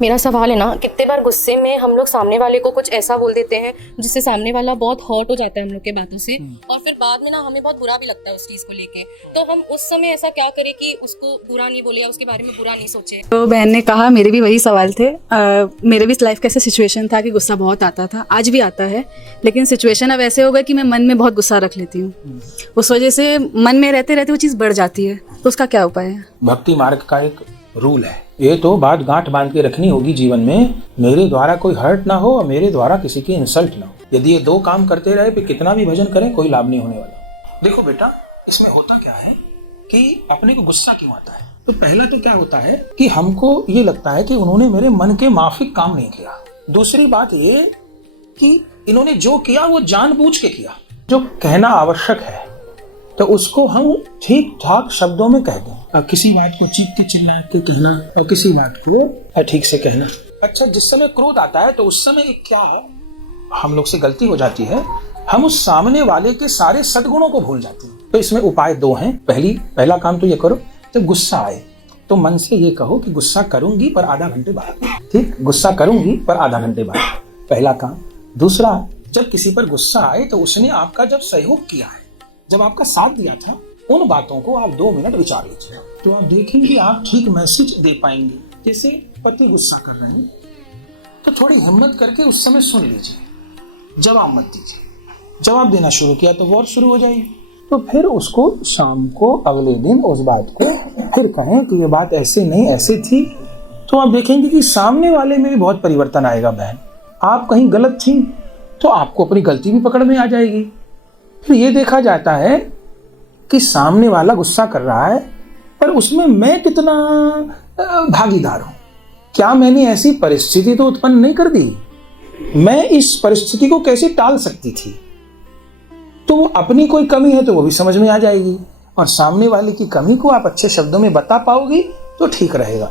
मेरा सवाल है ना, कितने बार गुस्से में हम लोग सामने वाले को कुछ ऐसा बोल देते हैं जिससे सामने वाला बहुत हर्ट हो जाता है हम लोग के बातों से, और फिर बाद में ना हमें बहुत बुरा भी लगता है उस चीज को लेके। तो हम उस समय ऐसा क्या करें कि उसको बुरा नहीं बोले या उसके बारे में बुरा नहीं सोचे। तो बहन ने कहा, मेरे भी वही सवाल थे। मेरे भी लाइफ का ऐसा सिचुएशन था कि गुस्सा बहुत आता था, आज भी आता है, लेकिन सिचुएशन अब ऐसे हो गया कि मैं मन में बहुत गुस्सा रख लेती हूँ। उस वजह से मन में रहते रहते वो चीज़ बढ़ जाती है। तो उसका क्या उपाय है? भक्ति मार्ग का एक रूल है, ये तो बात गांठ बांध के रखनी होगी जीवन में, मेरे द्वारा कोई हर्ट ना हो और मेरे द्वारा किसी की इंसल्ट ना हो। यदि ये दो काम करते रहे फिर कितना भी भजन करें कोई लाभ नहीं होने वाला। देखो बेटा, इसमें होता क्या है कि अपने को गुस्सा क्यों आता है। तो पहला तो क्या होता है कि हमको ये लगता है कि उन्होंने मेरे मन के माफिक काम नहीं किया। दूसरी बात ये कि इन्होंने जो किया वो जानबूझ के किया। जो कहना आवश्यक है तो उसको हम ठीक ठाक शब्दों में कह दें, और किसी बात को चीख के चिल्ला के कहना और किसी बात को ठीक से कहना। अच्छा, जिस समय क्रोध आता है तो उस समय एक क्या है, हम लोग से गलती हो जाती है, हम उस सामने वाले के सारे सद्गुणों को भूल जाते हैं। तो इसमें उपाय दो हैं। पहला काम तो ये करो, जब गुस्सा आए तो मन से ये कहो कि गुस्सा करूंगी पर आधा घंटे बाद। ठीक, गुस्सा करूंगी पर आधा घंटे बाद, पहला काम। दूसरा, जब किसी पर गुस्सा आए तो उसने आपका जब सहयोग किया है, जब आपका साथ दिया था, उन बातों को आप 2 मिनट विचार लीजिए, तो आप देखेंगे आप ठीक मैसेज दे पाएंगे। जैसे पति गुस्सा कर रहे हैं तो थोड़ी हिम्मत करके उस समय सुन लीजिए, जवाब मत दीजिए। जवाब देना शुरू किया तो वॉर शुरू हो जाएगी। तो फिर उसको शाम को अगले दिन उस बात को फिर कहें कि ये बात ऐसे नहीं ऐसे थी, तो आप देखेंगे कि सामने वाले में भी बहुत परिवर्तन आएगा। बहन, आप कहीं गलत थी तो आपको अपनी गलती भी पकड़ में आ जाएगी। फिर ये देखा जाता है कि सामने वाला गुस्सा कर रहा है पर उसमें मैं कितना भागीदार हूं। क्या मैंने ऐसी परिस्थिति तो उत्पन्न नहीं कर दी, मैं इस परिस्थिति को कैसे टाल सकती थी। तो अपनी कोई कमी है तो वो भी समझ में आ जाएगी, और सामने वाले की कमी को आप अच्छे शब्दों में बता पाओगी तो ठीक रहेगा।